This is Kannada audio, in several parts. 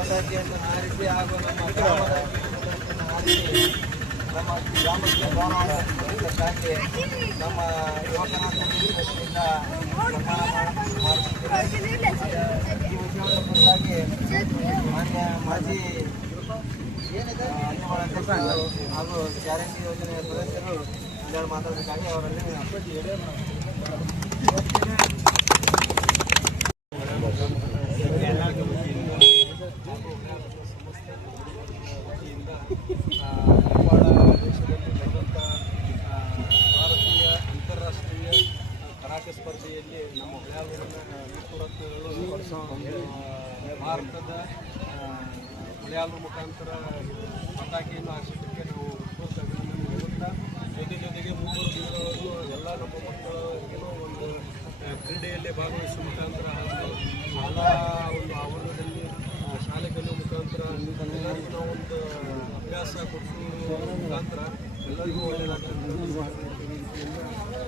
ಪಟಾಕಿಯನ್ನು ಹಾರಿಸಿ ಹಾಗೂ ನಮ್ಮ ಗ್ರಾಮದ ಹಾರಿಸಿ ನಮ್ಮ ಗ್ರಾಮಕ್ಕೆ ಬಾಣಕ್ಕೆ ನಮ್ಮ ಯುವಕರ ಸಂಘದಿಂದ ಈ ವಿಷಯವನ್ನು ಕುರಿತಾಗಿ ಮಾನ್ಯ ಮಾಜಿ ಅಧ್ಯಕ್ಷರು ಹಾಗೂ ಗ್ಯಾರಂಟಿ ಯೋಜನೆಯ ಸದಸ್ಯರು ಇದನ್ನು ಮಾತಾಡಬೇಕಾಗಿ ಅವರಲ್ಲಿ नेपाಳ ದೇಶದಲ್ಲಿ ನಡೆದಂಥ ಭಾರತೀಯ ಅಂತಾರಾಷ್ಟ್ರೀಯ ಕರಾಟೆ ಸ್ಪರ್ಧೆಯಲ್ಲಿ ನಮ್ಮ ಮಲಯಾಳೂರಿನ ವೀರರತ್ನಗಳು ಭಾರತದ ಮಲಯಾಳೂರು ಮುಖಾಂತರ ಪತಾಕಿಯನ್ನು ಹಾರಿಸಿದ್ದಕ್ಕೆ ನಾವು ಅಭಿನಂದನೆ ಹೇಳುತ್ತಾ ಜೊತೆಗೆ 3 ದಿನಗಳಲ್ಲೂ ಎಲ್ಲ ನಮ್ಮ ಮಕ್ಕಳಿಗೂ ಒಂದು ಕ್ರೀಡೆಯಲ್ಲಿ ಭಾಗವಹಿಸುವ ಮುಖಾಂತರ ಹಾಗೂ ಶಾಲಾ ಒಂದು ಆವರಣದಲ್ಲಿ ಶಾಲೆ ಕಲಿಯುವ ಮುಖಾಂತರ ಎಲ್ಲರಿಗೂ ನಾವು ಒಂದು ಅಭ್ಯಾಸ ಕೊಡಿಸುವ ಮುಖಾಂತರ ಎಲ್ಲರಿಗೂ ಒಳ್ಳೆಯದಾಗ್ತದೆ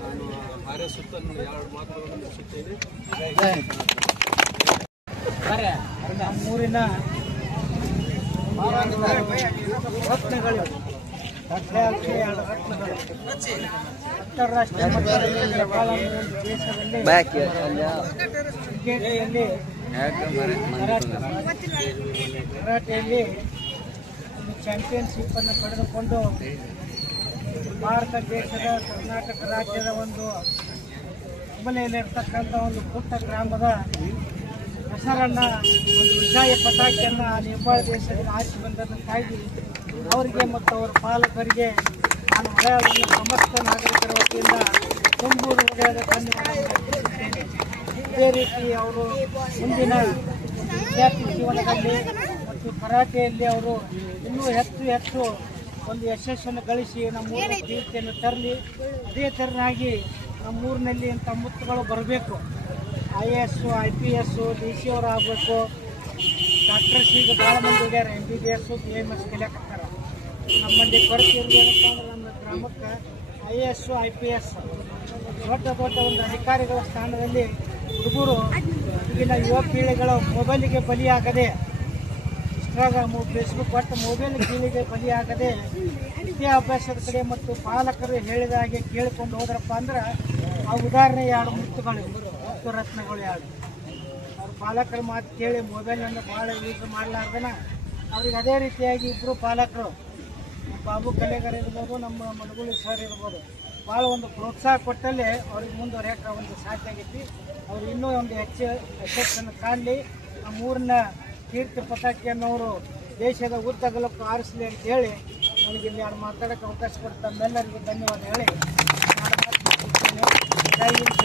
ನಾನು ಹಾರೈಸುತ್ತಾ ನನ್ನ 2 ಮಾತುಗಳನ್ನು ಮುಗಿಸುತ್ತೇನೆ. ನಮ್ಮೂರಿನ ರತ್ನಗಳು ಅಂತಾರಾಷ್ಟ್ರೀಯ ಮಟ್ಟದಲ್ಲಿ ದೇಶದಲ್ಲಿ ಕ್ರೀಡೆಯಲ್ಲಿ ಕರಾಟೆಯಲ್ಲಿ ಒಂದು ಚಾಂಪಿಯನ್ಶಿಪ್ ಅನ್ನು ಪಡೆದುಕೊಂಡು ಭಾರತ ದೇಶದ ಕರ್ನಾಟಕ ರಾಜ್ಯದ ಒಂದು ಅಮಲೆಯಲ್ಲಿರ್ತಕ್ಕಂಥ ಒಂದು ಪುಟ್ಟ ಗ್ರಾಮದ ಹೆಸರನ್ನು ಒಂದು ವಿಜಯ ಪತಾಕಿಯನ್ನು ನೇಪಾಳ ದೇಶದಲ್ಲಿ ಆರಿಸಿ ಬಂದದಕ್ಕಾಗಿ ಅವರಿಗೆ ಮತ್ತು ಅವರ ಪಾಲಕರಿಗೆ ನಾನು ಮಲಯಾಳದ ಸಮಸ್ತ ನಾಗರಿಕರ ವತಿಯಿಂದ ತುಂಬೂರು ಹೃದಯದ ಧನ್ಯವಾದಗಳನ್ನು ಅರ್ಪಿಸುತ್ತೇನೆ. ಇದೇ ರೀತಿ ಅವರು ಮುಂದಿನ ವಿದ್ಯಾರ್ಥಿ ಜೀವನದಲ್ಲಿ ಮತ್ತು ಕರಾಟೆಯಲ್ಲಿ ಅವರು ಇನ್ನೂ ಹೆಚ್ಚು ಒಂದು ಯಶಸ್ಸನ್ನು ಗಳಿಸಿ ನಮ್ಮೂರಿನ ಕೀರ್ತಿಯನ್ನು ತರಲಿ. ಅದೇ ಥರನಾಗಿ ನಮ್ಮೂರಿನಲ್ಲಿ ಇಂಥ ಮುತ್ತುಗಳು ಬರಬೇಕು. IAS IPS DC ಅವರು ಆಗಬೇಕು. ಡಾಕ್ಟರ್ಸ್ ಈಗ ಭಾಳ ಮಂದಿ ಹೋಗ್ಯಾರ MBBS BMS ಕಲಿಯಾಕತ್ತಾರ. ನಮ್ಮಲ್ಲಿ ಕೊರತೆ ಇರಬೇಕಂದ್ರೆ ನಮ್ಮ ಗ್ರಾಮಕ್ಕೆ IAS IPS ದೊಡ್ಡ ಒಂದು ಅಧಿಕಾರಿಗಳ ಸ್ಥಾನದಲ್ಲಿ ಹುಡುಗರು ಈಗಿನ ಯುವ ಪೀಳಿಗೆಗಳ ಮೊಬೈಲಿಗೆ ಬಲಿಯಾಗದೆ, ಇನ್ಸ್ಟಾಗ್ರಾಮು ಫೇಸ್ಬುಕ್ ಒಟ್ಟು ಮೊಬೈಲ್ ಪೀಳಿಗೆ ಬಲಿಯಾಗದೆ ವಿದ್ಯಾಭ್ಯಾಸದ ಕಡೆ ಮತ್ತು ಪಾಲಕರು ಹೇಳಿದ ಹಾಗೆ ಕೇಳಿಕೊಂಡು ಹೋದ್ರಪ್ಪ ಅಂದ್ರೆ ಆ ಉದಾಹರಣೆ 2 ಮುತ್ತುಗಳು ರತ್ನಗಳು 2 ಅವ್ರ ಪಾಲಕರ ಮಾತು ಕೇಳಿ ಮೊಬೈಲನ್ನು ಭಾಳ ಯೂಸ್ ಮಾಡಲಾರ್ದನ ಅವ್ರಿಗೆ ಅದೇ ರೀತಿಯಾಗಿ ಇಬ್ಬರು ಪಾಲಕರು ಬಾಬು ಕಲೆಗಾರ ಇರ್ಬೋದು, ನಮ್ಮ ಮಡಗುಳಿ ಸರ್ ಇರ್ಬೋದು, ಭಾಳ ಒಂದು ಪ್ರೋತ್ಸಾಹ ಕೊಟ್ಟಲ್ಲಿ ಅವ್ರಿಗೆ ಮುಂದುವರೆಯೋಕೆ ಒಂದು ಸಾಧ್ಯ ಆಗೈತಿ. ಅವ್ರು ಇನ್ನೂ ಒಂದು ಯಶಸ್ಸನ್ನು ಕಾಣಲಿ. ನಮ್ಮೂರಿನ ಕೀರ್ತಿ ಪತಾಕಿಯನ್ನು ಅವರು ದೇಶದ ಉದ್ದಗಲಕ್ಕೂ ಆರಿಸಲಿ ಅಂತ ಹೇಳಿ ನನಗೆ ಇಲ್ಲಿ 2 ಮಾತಾಡೋಕ್ಕೆ ಅವಕಾಶ ಕೊಡ್ತಾ ತಮ್ಮೆಲ್ಲರಿಗೂ ಧನ್ಯವಾದ ಹೇಳಿ ನಾನು ಮಾತು ಮುಗಿಸ್ತೇನೆ. ಜೈ ಹಿಂದ್.